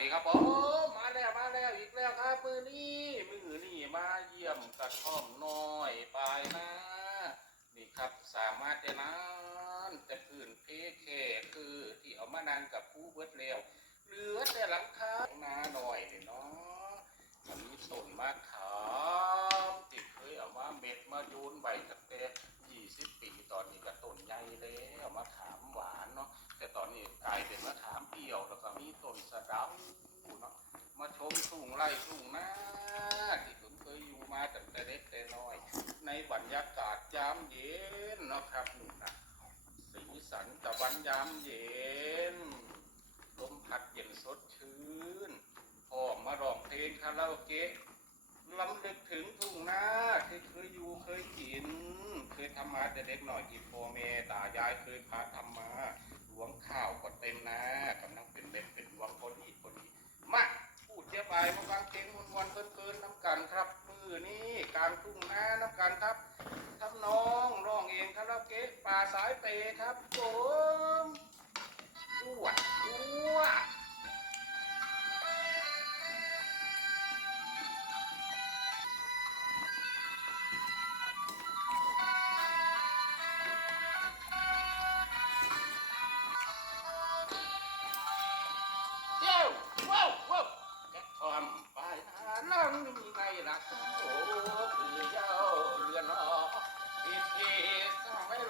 ดีครับผมมาแล้วมาแล้วอีกแล้วครับมือนี้มือนี่มาเยี่ยมกระท่อมน้อยปลายนะนี่ครับสามารถได้นั้นแต่พื้นเพเคคือที่เอามานานกับผู้เบิดแล้วเหลือแต่หลังคานาหน่อยนี่เนาะมันมีต้นมะขามที่เคยเอามาเม็ดมาโยนใบตั้งแต่ยี่สิบปีตอนนี้ก็ต้นใหญ่แล้วมะขามหวานเนาะ แต่ตอนนี้กลายเป็นมะขามเปรี้ยวแล้วก็มีต้นสะเดาเนาะมาชมทุ่ง ไร่ทุ่งนาที่ผมเคยอยู่มาตั้งแต่เล็กแต่น้อย ในบรรยากาศยามเย็นนะครับนี่นะสีสันตะวันยามเย็นลมพัดเย็นสดชื่นพอมาร้องเพลงคาราโอเกะลำลึกถึงทุ่งนาที่เคยอยู่เคยกิน เคยทำมาแต่เด็กหน่อยที่พ่อแม่ตายายเคยพาทำมา กันครับมือนี้การทุ่งนาน้ำกันครับทำน้องร้องเองคราโอเกะป่าสายเปย์ครับผมอ้วดอ้วดเย้ว้าวว้าวแกะทอมไปหาลัง นักโอ้คือเย้าเรือนหอที่ที่สร้างไว้รอคอย